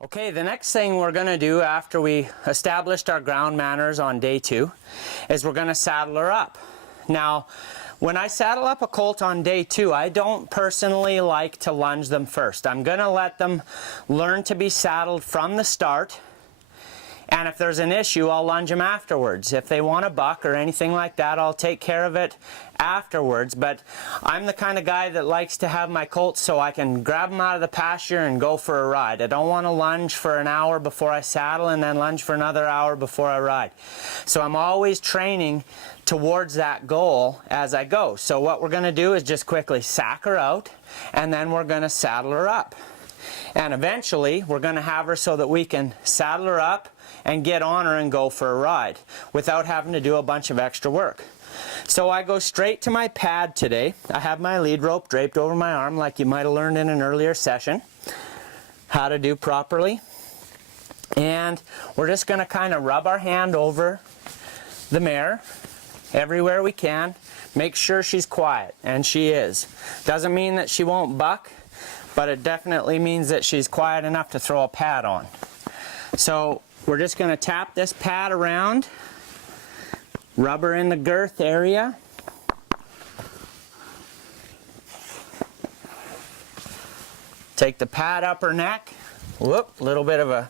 Okay, the next thing we're going to do after we established our ground manners on day 2 is we're going to saddle her up. Now, when I saddle up a colt on day 2, I don't personally like to lunge them first. I'm going to let them learn to be saddled from the start, and if there's an issue, I'll lunge them afterwards. If they want a buck or anything like that, I'll take care of it afterwards. But I'm the kind of guy that likes to have my colts so I can grab them out of the pasture and go for a ride. I don't want to lunge for an hour before I saddle and then lunge for another hour before I ride. So I'm always training towards that goal as I go. So what we're going to do is just quickly sack her out, and then we're going to saddle her up. And eventually we're going to have her so that we can saddle her up and get on her and go for a ride without having to do a bunch of extra work. So I go straight to my pad today. I have my lead rope draped over my arm like you might have learned in an earlier session how to do properly. And we're just going to kind of rub our hand over the mare everywhere we can. Make sure she's quiet, and she is. Doesn't mean that she won't buck, but it definitely means that she's quiet enough to throw a pad on. So we're just going to tap this pad around, rub her in the girth area. Take the pad up her neck. Whoop, little bit of a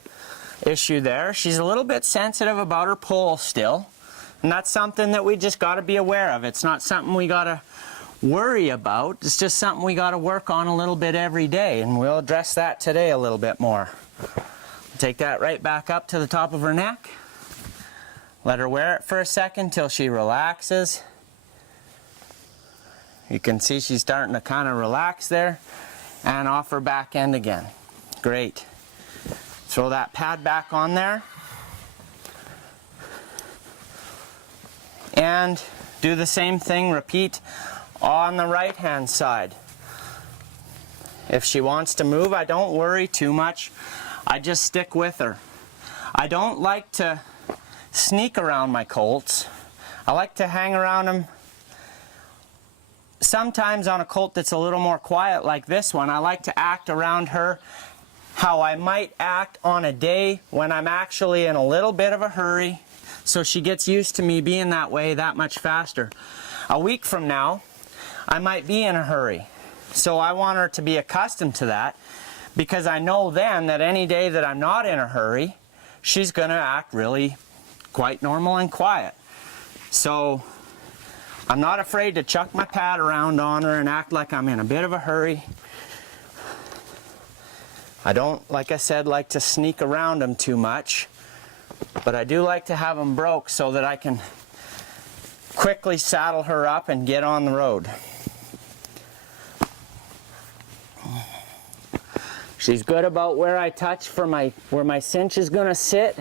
issue there. She's a little bit sensitive about her pole still, and that's something that we just got to be aware of. It's not something we got to worry about. It's just something we got to work on a little bit every day, and we'll address that today a little bit more. Take that right back up to the top of her neck. Let her wear it for a second till she relaxes. You can see she's starting to kind of relax there, and off her back end again. Great. Throw that pad back on there, and do the same thing. Repeat on the right hand side. If she wants to move, I don't worry too much. I just stick with her. I don't like to sneak around my colts. I like to hang around them. Sometimes on a colt that's a little more quiet like this one, I like to act around her how I might act on a day when I'm actually in a little bit of a hurry, so she gets used to me being that way that much faster. A week from now, I might be in a hurry, so I want her to be accustomed to that, because I know then that any day that I'm not in a hurry, she's going to act really quite normal and quiet. So I'm not afraid to chuck my pad around on her and act like I'm in a bit of a hurry. I don't, like I said, like to sneak around them too much, but I do like to have them broke so that I can quickly saddle her up and get on the road. She's good about where I touch for where my cinch is going to sit.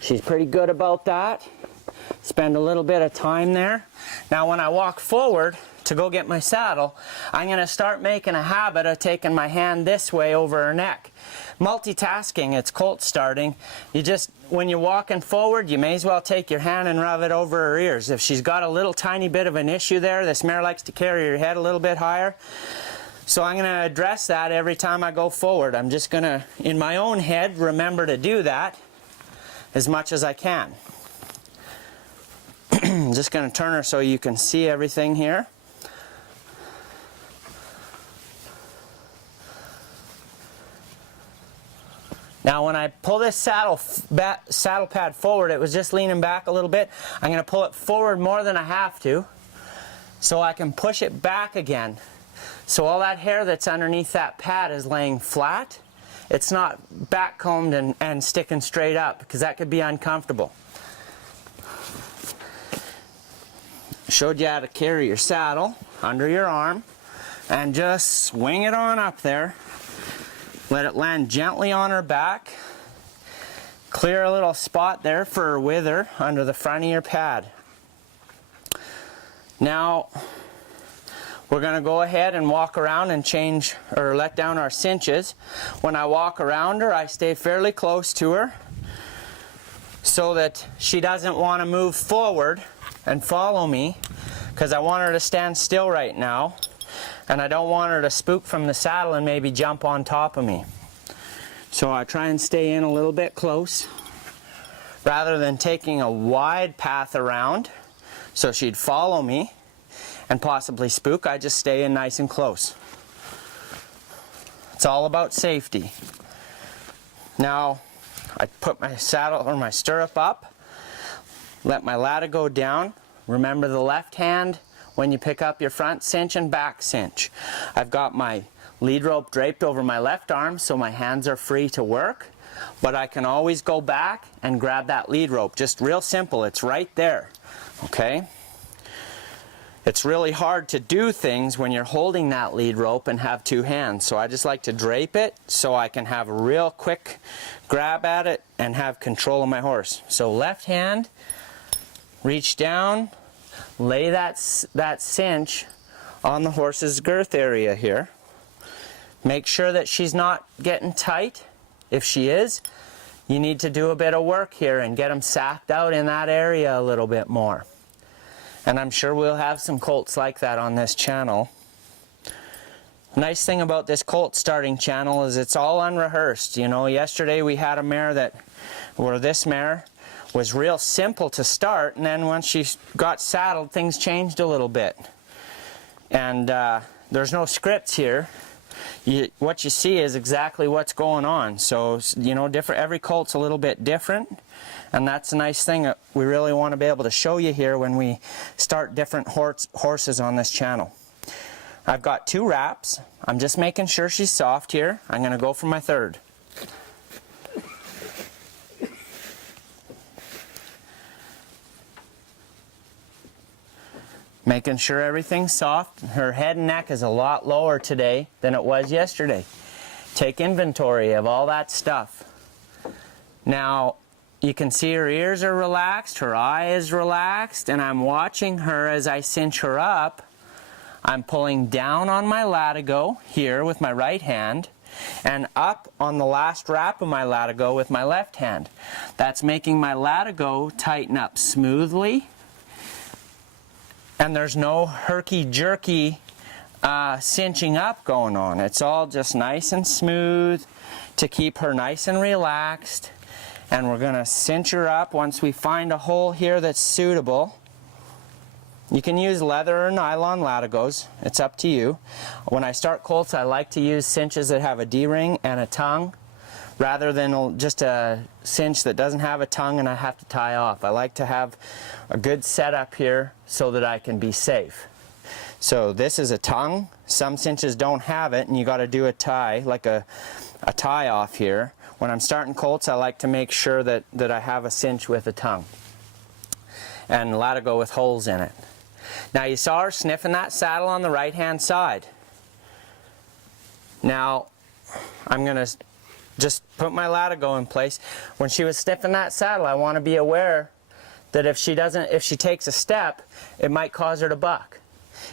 She's pretty good about that. Spend a little bit of time there. Now when I walk forward to go get my saddle, I'm going to start making a habit of taking my hand this way over her neck. Multitasking, it's colt starting. When you're walking forward, you may as well take your hand and rub it over her ears. If she's got a little tiny bit of an issue there, this mare likes to carry her head a little bit higher. So I'm going to address that every time I go forward. I'm just going to, in my own head, remember to do that as much as I can. I'm just going to turn her so you can see everything here. Now when I pull this saddle pad forward, it was just leaning back a little bit. I'm going to pull it forward more than I have to, so I can push it back again. So all that hair that's underneath that pad is laying flat. It's not backcombed and sticking straight up, because that could be uncomfortable. Showed you how to carry your saddle under your arm and just swing it on up there. Let it land gently on her back. Clear a little spot there for her wither under the front of your pad. Now we're going to go ahead and walk around and change or let down our cinches. When I walk around her, I stay fairly close to her so that she doesn't want to move forward and follow me, because I want her to stand still right now, and I don't want her to spook from the saddle and maybe jump on top of me. So I try and stay in a little bit close rather than taking a wide path around so she'd follow me and possibly spook. I just stay in nice and close. It's all about safety. Now I put my saddle or my stirrup up, let my ladder go down. Remember the left hand when you pick up your front cinch and back cinch. I've got my lead rope draped over my left arm so my hands are free to work, but I can always go back and grab that lead rope. Just real simple, it's right there, okay? It's really hard to do things when you're holding that lead rope and have two hands, so I just like to drape it so I can have a real quick grab at it and have control of my horse. So left hand, reach down, lay that cinch on the horse's girth area here. Make sure that she's not getting tight. If she is, you need to do a bit of work here and get them sacked out in that area a little bit more. And I'm sure we'll have some colts like that on this channel. Nice thing about this colt starting channel is it's all unrehearsed. You know, yesterday we had a mare this mare was real simple to start, and then once she got saddled, things changed a little bit. And there's no scripts here. What you see is exactly what's going on. So, you know, every colt's a little bit different. And that's a nice thing that we really want to be able to show you here when we start different horses on this channel. I've got 2 wraps. I'm just making sure she's soft here. I'm going to go for my third. Making sure everything's soft. Her head and neck is a lot lower today than it was yesterday. Take inventory of all that stuff. Now, you can see her ears are relaxed, her eye is relaxed, and I'm watching her as I cinch her up. I'm pulling down on my latigo here with my right hand and up on the last wrap of my latigo with my left hand. That's making my latigo tighten up smoothly, and there's no herky-jerky cinching up going on. It's all just nice and smooth to keep her nice and relaxed. And we're going to cinch her up once we find a hole here that's suitable. You can use leather or nylon latigos. It's up to you. When I start colts, I like to use cinches that have a D-ring and a tongue rather than just a cinch that doesn't have a tongue and I have to tie off. I like to have a good setup here so that I can be safe. So this is a tongue. Some cinches don't have it, and you got to do a tie, like a tie off here. When I'm starting colts, I like to make sure that I have a cinch with a tongue and latigo with holes in it. Now you saw her sniffing that saddle on the right hand side. Now I'm going to just put my latigo in place. When she was sniffing that saddle, I want to be aware that if she takes a step, it might cause her to buck.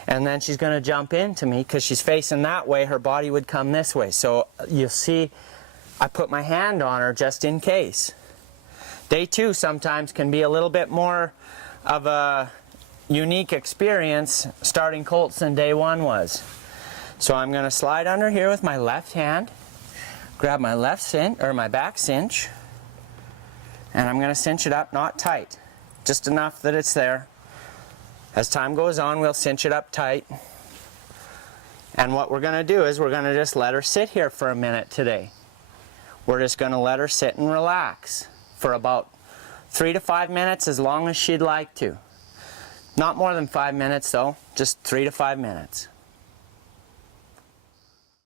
And then she's going to jump into me because she's facing that way, her body would come this way. So you'll see I put my hand on her just in case. Day 2 sometimes can be a little bit more of a unique experience starting colts than day 1 was. So I'm going to slide under here with my left hand, grab my left cinch or my back cinch, and I'm going to cinch it up, not tight, just enough that it's there. As time goes on, we'll cinch it up tight. And what we're going to do is we're going to just let her sit here for a minute today. We're just going to let her sit and relax for about 3 to 5 minutes, as long as she'd like to. Not more than 5 minutes though, just 3 to 5 minutes.